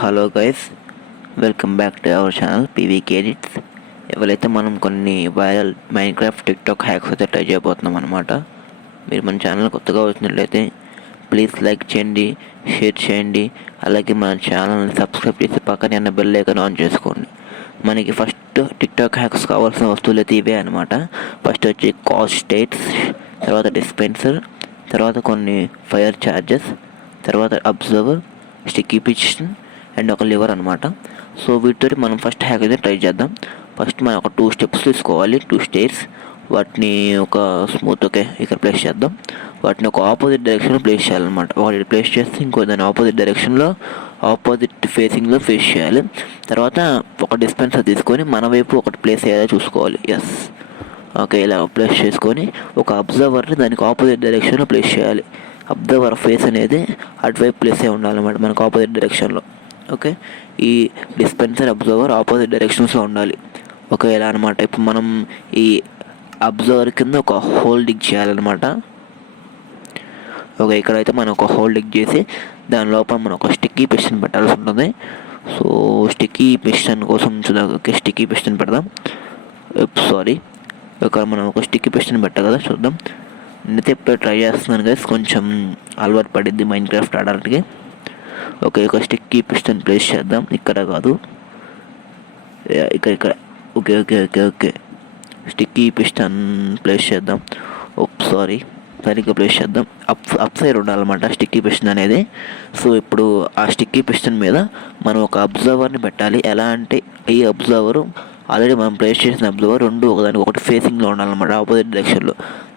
Hello guys, welcome back to our channel PVK edits. ఎవరైతే మనం కొన్ని వైరల్ మైన్క్రాఫ్ట్ టిక్టాక్ హ్యాక్స్ అయితే try చేయబోతున్నాం అనమాట. మీరు మన ఛానల్ కొత్తగా వచ్చినట్లయితే ప్లీజ్ లైక్ చేయండి, షేర్ చేయండి. అలాగే మన ఛానల్ని సబ్స్క్రైబ్ చేసి పక్కనే ఉన్న బెల్ ఐకాన్ ఆన్ చేసుకోండి. మనకి ఫస్ట్ టిక్టాక్ హ్యాక్స్ కావాల్సిన వస్తువులు అయితే ఇవే అనమాట. ఫస్ట్ వచ్చి కాస్ట్ స్టేట్స్, తర్వాత డిస్పెన్సర్, తర్వాత కొన్ని ఫైర్ ఛార్జెస్, తర్వాత అబ్జర్వర్, స్టిక్కీ పిస్టన్ అండ్ ఒక లివర్ అనమాట. సో వీటితో మనం ఫస్ట్ హ్యాక్ అయితే ట్రై చేద్దాం. ఫస్ట్ మనం ఒక 2 స్టెప్స్ తీసుకోవాలి, 2 స్టేర్స్. వాటిని ఒక స్మూత్ ఇక్కడ ప్లేస్ చేద్దాం. వాటిని ఒక ఆపోజిట్ డైరెక్షన్లో ప్లేస్ చేయాలన్నమాట. ఒకటి ప్లేస్ చేస్తే ఇంకో దాని ఆపోజిట్ డైరెక్షన్లో ఆపోజిట్ ఫేసింగ్లో ఫేస్ చేయాలి. తర్వాత ఒక డిస్పెన్సర్ తీసుకొని మన వైపు ఒకటి ప్లేస్ అయ్యేలా చూసుకోవాలి. ఎస్, ఇలా ప్లేస్ చేసుకొని ఒక అబ్జర్వర్ని దానికి ఆపోజిట్ డైరెక్షన్లో ప్లేస్ చేయాలి. అబ్జర్వర్ ఫేస్ అనేది అటువైపు ప్లేస్ అయి ఉండాలన్నమాట, మనకు ఆపోజిట్ డైరెక్షన్లో. ఈ డిస్పెన్సర్ అబ్జర్వర్ ఆపోజిట్ డైరెక్షన్స్లో ఉండాలి. ఇలా అనమాట. ఇప్పుడు మనం ఈ అబ్జర్వర్ కింద ఒక హోల్ డిగ్ చేయాలన్నమాట. ఇక్కడైతే మనం ఒక హోల్ డిగ్ చేసి దాని లోపల మనం ఒక స్టిక్కీ పిస్టన్ పెట్టాల్సి ఉంటుంది. సో స్టిక్కీ పిస్టన్ కోసం స్టిక్కీ పిస్టన్ పెడదాం. ఇక్కడ మనం ఒక స్టిక్కీ పిస్టన్ పెట్టాలి కదా, చూద్దాం. నేనైతే ఇప్పుడు ట్రై చేస్తున్నాను గైస్, కొంచెం అలవాటు పడిద్ది మైన్క్రాఫ్ట్ ఆడడానికి. ఒక స్టిక్కీ పిస్టన్ ప్లేస్ చేద్దాం. ఇక్కడ కాదు, ఇక్కడ. ఓకే స్టిక్కీ పిస్టన్ ప్లేస్ చేద్దాం. సరిగ్గా ప్లేస్ చేద్దాం. అప్ సైడ్ ఉండాలన్నమాట స్టిక్కీ పిస్టన్ అనేది. సో ఇప్పుడు ఆ స్టిక్కీ పిస్టన్ మీద మనం ఒక అబ్జర్వర్ని పెట్టాలి. ఎలా అంటే ఈ అబ్జర్వరు ఆల్రెడీ మనం ప్లేస్ చేసిన అబ్జర్వర్ రెండు ఒకదానికి ఒకటి ఫేసింగ్లో ఉండాలన్నమాట, ఆపోజిట్ డైరెక్షన్లో.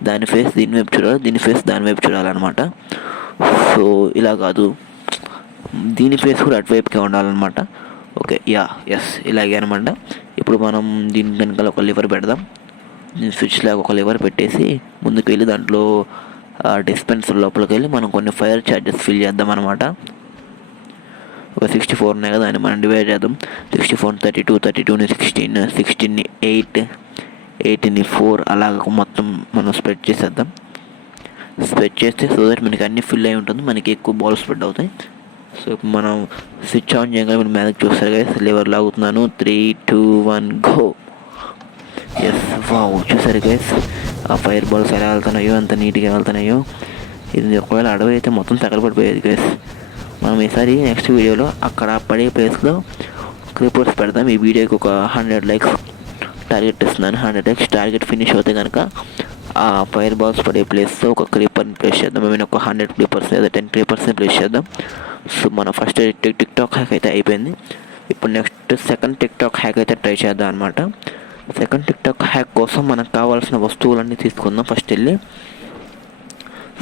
దాని ఫేస్ దీని వైపు చూడాలి, దీని ఫేస్ దాని వైపు చూడాలన్నమాట. సో ఇలా కాదు, దీని ఫేస్ కూడా అటువైపుకే ఉండాలన్నమాట. ఇలాగే అనమాట. ఇప్పుడు మనం దీని వెనకాల ఒక లివర్ పెడదాం. స్విచ్ లాగా ఒక లివర్ పెట్టేసి ముందుకు వెళ్ళి దాంట్లో డిస్పెన్సర్ లోపలికి వెళ్ళి మనం కొన్ని ఫైర్ ఛార్జెస్ ఫిల్ చేద్దాం అనమాట. 64 ఉన్నాయి కదా, దాన్ని మనం డివైడ్ చేద్దాం. 64 32, 32ని 16, 16ని 8, 8ని 4 అలాగ మొత్తం మనం స్ప్రెడ్ చేసేద్దాం. స్ప్రెడ్ చేస్తే సో దట్ మనకి అన్నీ ఫిల్ అయి ఉంటుంది, మనకి ఎక్కువ బాల్స్ స్ప్రెడ్ అవుతాయి. సో ఇప్పుడు మనం స్విచ్ ఆన్ చేయగానే మీరు మ్యాజిక్ చూస్తారు కదా, లివర్ లాగుతున్నాను. 3 2 1 గో. ఎస్, వావ్, చూసారు గైస్ ఆ ఫైర్ బాల్స్ ఎలా వెళ్తున్నాయో, అంత నీట్గా వెళ్తున్నాయో. ఇది ఒకవేళ అడవి అయితే మొత్తం తగలబడిపోయేది గైస్. మనం ఈసారి నెక్స్ట్ వీడియోలో అక్కడ పడే ప్లేస్లో క్రీపర్స్ పెడదాం. ఈ వీడియోకి ఒక 100 లైక్స్ టార్గెట్ ఇస్తున్నాను. 100 లైక్స్ టార్గెట్ ఫినిష్ అవుతే కనుక ఆ ఫైర్ బాల్స్ పడే ప్లేస్లో ఒక క్రీపర్ని ప్లేస్ చేద్దాం. ఒక 100 క్రీపర్స్ లేదా 10 క్రీపర్స్ని ప్లేస్ చేద్దాం. సో మన ఫస్ట్ టిక్టాక్ హ్యాక్ అయితే అయిపోయింది. ఇప్పుడు నెక్స్ట్ సెకండ్ టిక్టాక్ హ్యాక్ అయితే ట్రై చేద్దాం అనమాట. సెకండ్ టిక్టాక్ హ్యాక్ కోసం మనకు కావాల్సిన వస్తువులన్నీ తీసుకుందాం ఫస్ట్ వెళ్ళి.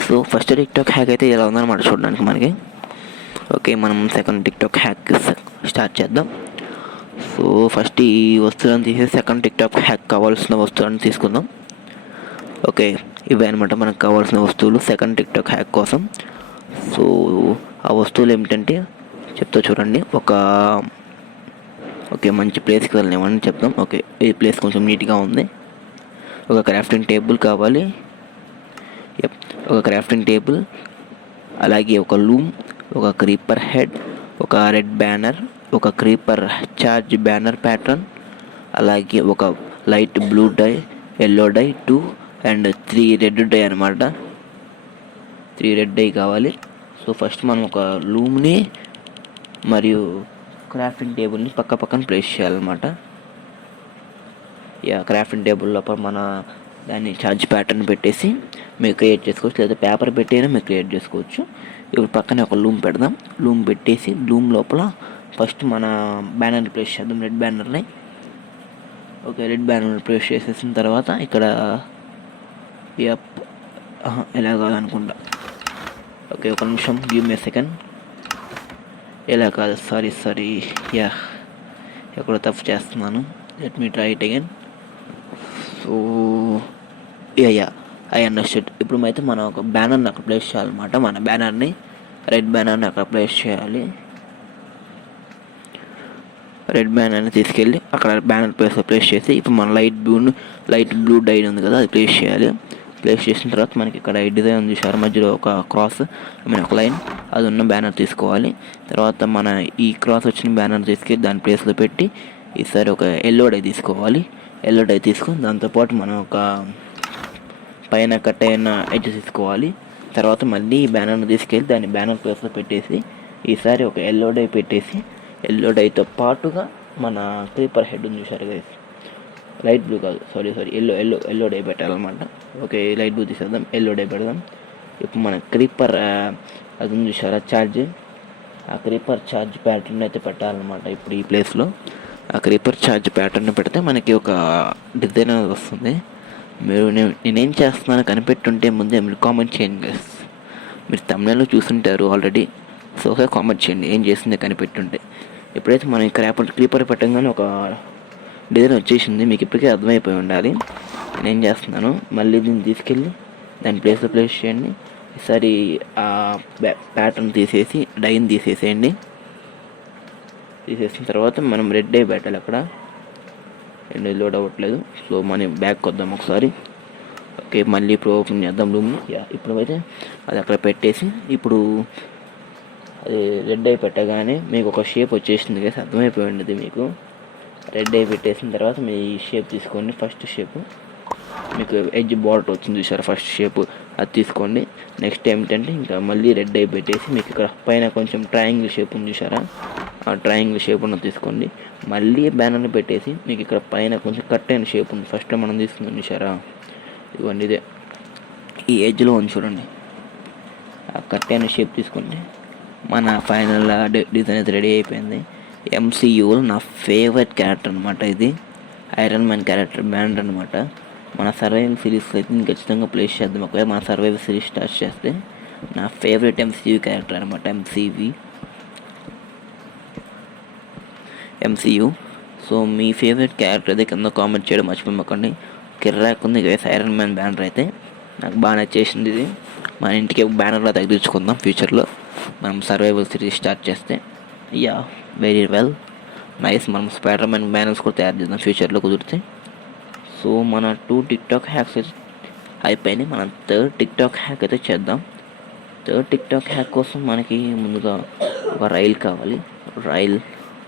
సో ఫస్ట్ టిక్టాక్ హ్యాక్ అయితే ఇలా ఉందన్నమాట చూడడానికి మనకి. మనం సెకండ్ టిక్టాక్ హ్యాక్ స్టార్ట్ చేద్దాం. సో ఫస్ట్ ఈ వస్తువులను తీసేసి సెకండ్ టిక్టాక్ హ్యాక్ కావాల్సిన వస్తువులను తీసుకుందాం. ఇవే అనమాట మనకు కావాల్సిన వస్తువులు సెకండ్ టిక్టాక్ హ్యాక్ కోసం. సో ఆ వస్తువులు ఏమిటంటే చెప్తా చూడండి. మంచి ప్లేస్కి వెళ్ళామని చెప్తాం. ఈ ప్లేస్ కొంచెం నీట్గా ఉంది. ఒక క్రాఫ్టింగ్ టేబుల్ కావాలి. ఒక క్రాఫ్టింగ్ టేబుల్, అలాగే ఒక లూమ్, ఒక క్రీపర్ హెడ్, ఒక రెడ్ బ్యానర్, ఒక క్రీపర్ చార్జ్ బ్యానర్ ప్యాటర్న్, అలాగే ఒక light blue dye, yellow dye 2 and 3 red dye అనమాట. 3 రెడ్ డై కావాలి. సో ఫస్ట్ మనం ఒక లూమ్ని మరియు క్రాఫ్టింగ్ టేబుల్ని పక్కన ప్లేస్ చేయాలన్నమాట. క్రాఫ్టింగ్ టేబుల్ లోపల మన దాన్ని ఛార్జ్ ప్యాటర్న్ పెట్టేసి మీరు క్రియేట్ చేసుకోవచ్చు, లేదా పేపర్ పెట్టి అయినా మీరు క్రియేట్ చేసుకోవచ్చు. ఇప్పుడు పక్కనే ఒక లూమ్ పెడదాం. లూమ్ పెట్టేసి లూమ్ లోపల ఫస్ట్ మన బ్యానర్ని ప్లేస్ చేద్దాం, రెడ్ బ్యానర్ని. రెడ్ బ్యానర్ని ప్లేస్ చేసేసిన తర్వాత ఇక్కడ ఎలా కాదనుకుంటా. ఒక నిమిషం, గివ్ మీ సెకండ్. ఎలా కాదు, సారీ ఎక్కడో తప్పు చేస్తున్నాను. Let me try it again. So I understood. ఇప్పుడు అయితే మనం ఒక బ్యానర్ని అక్కడ ప్లేస్ చేయాలన్నమాట. మన బ్యానర్ని, రెడ్ బ్యానర్ని అక్కడ ప్లేస్ చేయాలి. రెడ్ బ్యానర్ని తీసుకెళ్ళి అక్కడ బ్యానర్ ప్లేస్ చేసి ఇప్పుడు మన లైట్ బ్లూ డై ఉంది కదా, అది ప్లేస్ చేయాలి. ప్లేస్ చేసిన తర్వాత మనకి ఇక్కడ ఈ డిజైన్ ఉంది చూసారు, మధ్యలో ఒక క్రాస్ ఒక లైన్ అది ఉన్న బ్యానర్ తీసుకోవాలి. తర్వాత మన ఈ క్రాస్ వచ్చిన బ్యానర్ తీసుకెళ్ళి దాని ప్లేస్లో పెట్టి ఈసారి ఒక ఎల్లో డై తీసుకోవాలి. ఎల్లో డై తీసుకొని దాంతోపాటు మనం ఒక పైన కట్ అయిన ఎడ్జ్ తీసుకోవాలి. తర్వాత మళ్ళీ ఈ బ్యానర్ని తీసుకెళ్ళి దాన్ని బ్యానర్ ప్లేస్లో పెట్టేసి ఈసారి ఒక ఎల్లో డై పెట్టేసి ఎల్లో డైతో పాటుగా మన క్రీపర్ హెడ్ ఉంది చూసారు గైస్, లైట్ బ్లూ కాదు సారీ ఎల్లో డై పెట్టాలన్నమాట. ఓకే, లైట్ బ్లూ తీసేద్దాం, ఎల్లో డై పెడదాం. ఇప్పుడు మన క్రీపర్ అది ఉంది చూసారా ఛార్జ్, ఆ క్రీపర్ ఛార్జ్ ప్యాటర్న్ అయితే పెట్టాలన్నమాట. ఇప్పుడు ఈ ప్లేస్లో ఆ క్రీపర్ ఛార్జ్ ప్యాటర్న్ పెడితే మనకి ఒక డిజైన్ అనేది వస్తుంది. మీరు నేనేం చేస్తున్నాను కనిపెట్టుంటే ముందే మీరు కామెంట్ చేయండి గైస్. మీరు తమిళలో చూసుంటారు ఆల్రెడీ, సో ఒకసారి కామెంట్ చేయండి ఏం చేస్తుందో కనిపెట్టుంటే. ఎప్పుడైతే మనం క్రీపర్ పెట్టగానే ఒక డిజైన్ వచ్చేసింది, మీకు ఇప్పటికే అర్థమైపోయి ఉండాలి నేనేం చేస్తున్నాను. మళ్ళీ దీన్ని తీసుకెళ్ళి దాని ప్లేస్లో ప్లేస్ చేయండి. ఈసారి ఆ ప్యాటర్న్ తీసేసి డైన్ తీసేసేయండి. తీసేసిన తర్వాత మనం రెడ్ డై పెట్టాలి. అక్కడ రెండు లోడ్ అవ్వట్లేదు, సో మనం బ్యాక్ వద్దాం ఒకసారి. ఓకే, మళ్ళీ ఇప్పుడు ఓపెన్ చేద్దాం రూమ్ని. ఇప్పుడు అయితే అది అక్కడ పెట్టేసి ఇప్పుడు అది రెడ్ డై పెట్టగానే మీకు ఒక షేప్ వచ్చేసింది కదా, అర్థమైపోయి ఉండదు మీకు. రెడ్ డై పెట్టేసిన తర్వాత మీ షేప్ తీసుకోండి. ఫస్ట్ షేప్ మీకు ఎడ్జ్ బార్డర్ వచ్చింది చూసారా, ఫస్ట్ షేప్ అది తీసుకోండి. నెక్స్ట్ ఏమిటంటే ఇంకా మళ్ళీ రెడ్ డై పెట్టేసి మీకు ఇక్కడ పైన కొంచెం ట్రయాంగిల్ షేప్ ఉంది చూసారా, ఆ ట్రయాంగిల్ షేప్ ఉన్నది తీసుకోండి. మళ్ళీ బ్యానర్ని పెట్టేసి మీకు ఇక్కడ పైన కొంచెం కట్ అయిన షేప్ ఉంది, ఫస్ట్ మనం తీసుకుందాం చూసారా, ఇవ్వండి ఇదే ఈ ఎడ్జ్లో ఉంది చూడండి, ఆ కట్ అయిన షేప్ తీసుకోండి. మన ఫైనల్ డిజైన్ అయితే రెడీ అయిపోయింది. ఎంసీయూలో నా ఫేవరెట్ క్యారెక్టర్ అనమాట ఇది, ఐరన్ మ్యాన్ క్యారెక్టర్ బ్యాండ్ అనమాట. మన సర్వైవల్ సిరీస్లో అయితే నేను ఖచ్చితంగా ప్లేస్ చేద్దాం. ఒకవేళ మన సర్వైవల్ సిరీస్ స్టార్ట్ చేస్తే నా ఫేవరెట్ ఎంసీయూ క్యారెక్టర్ అనమాట ఎంసీయూ. సో మీ ఫేవరెట్ క్యారెక్టర్ అయితే కింద కామెంట్ చేయడం మర్చిపోకండి. కిర్రాక్ ఉంది గైస్ ఐరన్ మ్యాన్ బ్యానర్ అయితే నాకు బాగా నచ్చేసింది. ఇది మన ఇంటికి బ్యానర్లో తగ్గించుకుందాం ఫ్యూచర్లో మనం సర్వైవల్ సిరీస్ స్టార్ట్ చేస్తే. Yeah, very well nice. మనం స్పైడర్ మ్యాన్ బ్యానర్స్ కూడా తయారు చేద్దాం ఫ్యూచర్లో కుదిరితే. సో మన 2 టిక్టాక్ హ్యాక్స్ అయితే అయిపోయినాయి. మనం 3rd టిక్టాక్ హ్యాక్ అయితే చేద్దాం. 3rd టిక్టాక్ హ్యాక్ కోసం మనకి ముందుగా ఒక రైల్ కావాలి.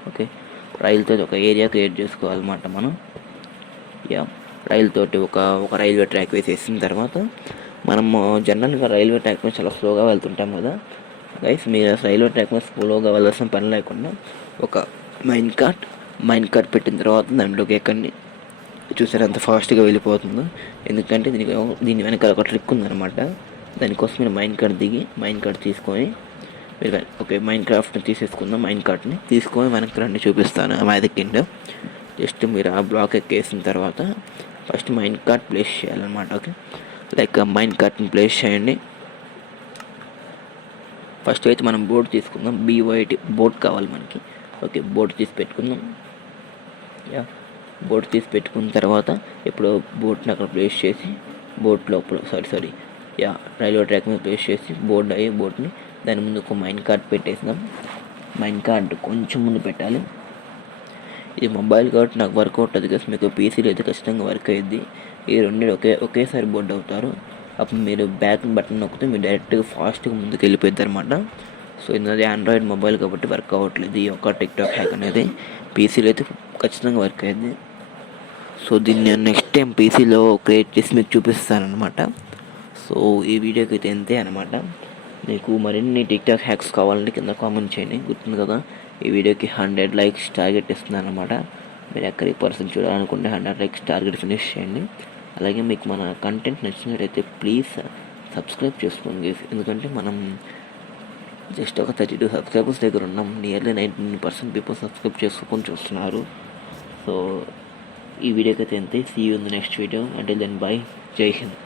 ఓకే, రైల్తో ఒక ఏరియా క్రియేట్ చేసుకోవాలన్నమాట మనం. యా, రైల్ తోటి ఒక రైల్వే ట్రాక్ వేసేసిన తర్వాత మనము జనరల్గా రైల్వే ట్రాక్ మీద చాలా స్లోగా వెళ్తుంటాం కదా గైస్. మీరు రైల్వే ట్రాక్ మీద స్లోగా వెళ్ళాల్సిన పని లేకుండా ఒక మైన్ కార్ట్ పెట్టిన తర్వాత దాంట్లోకి ఎక్కండి. చూసారు అంత ఫాస్ట్గా వెళ్ళిపోతుందో, ఎందుకంటే దీని వెనకాల ఒక ట్రిక్ ఉందన్నమాట. దానికోసం మీరు మైన్ కార్ట్ తీసుకొని మీరు ఓకే మైన్ క్రాఫ్ట్ని తీసేసుకుందాం. మైన్ కార్ట్ని తీసుకొని వెనక్కి రండి, చూపిస్తాను మ్యాజిక్ కింద. జస్ట్ మీరు ఆ బ్లాక్ ఎక్కేసిన తర్వాత ఫస్ట్ మైన్ కార్ట్ ప్లేస్ చేయాలన్నమాట. ఓకే, లైక్ మైన్ కార్ట్ని ప్లేస్ చేయండి. ఫస్ట్ అయితే మనం బోర్డు తీసుకుందాం, BYT బోర్డు కావాలి మనకి. ఓకే, బోర్డు తీసి పెట్టుకుందాం. యా, బోర్డు తీసి పెట్టుకున్న తర్వాత ఇప్పుడు బోట్ని అక్కడ ప్లేస్ చేసి బోట్ లోపల రైల్వే ట్రాక్ మీద ప్లేస్ చేసి బోట్ని దాని ముందు ఒక మైన్ కార్ట్ పెట్టేసినాం. మైన్ కార్ట్ కొంచెం ముందు పెట్టాలి. ఇది మొబైల్ కాబట్టి నాకు వర్క్ అవుతుంది కదా, మీకు పీసీలో అయితే ఖచ్చితంగా వర్క్ అయ్యిద్ది. ఈ రెండు ఒకేసారి బోర్డు అవుతారు. అప్పుడు మీరు బ్యాక్ బటన్ నొక్కితే మీరు డైరెక్ట్గా ఫాస్ట్గా ముందుకు వెళ్ళిపోద్ది అనమాట. సో ఇది ఆండ్రాయిడ్ మొబైల్ కాబట్టి వర్క్ అవ్వట్లేదు ఈ ఒక్క టిక్టాక్ హ్యాక్ అనేది. పీసీలో అయితే ఖచ్చితంగా వర్క్ అయ్యింది. సో దీన్ని నెక్స్ట్ టైం పీసీలో క్రియేట్ చేసి మీకు చూపిస్తానమాట. సో ఈ వీడియోకి అయితే అంతే అనమాట. మీకు మరిన్ని టిక్టాక్ హ్యాక్స్ కావాలంటే కింద కామెంట్ చేయండి. గుర్తుంది కదా, ఈ వీడియోకి 100 లైక్స్ టార్గెట్ ఇస్తున్నాను అనమాట. మీరు ఎక్కడికి పర్సన్ చూడాలనుకుంటే 100 లైక్స్ టార్గెట్ ఫినిష్ చేయండి. అలాగే మీకు మన కంటెంట్ నచ్చినట్టయితే ప్లీజ్ సబ్స్క్రైబ్ చేసుకోండి. ఎందుకంటే మనం జస్ట్ ఒక 32 సబ్స్క్రైబర్స్ దగ్గర ఉన్నాం. నియర్లీ 99% పీపుల్ సబ్స్క్రైబ్ చేసుకొని చూస్తున్నారు. సో ఈ వీడియోకి అయితే అంతే. See you in the next video. Until then bye. జై హింద్.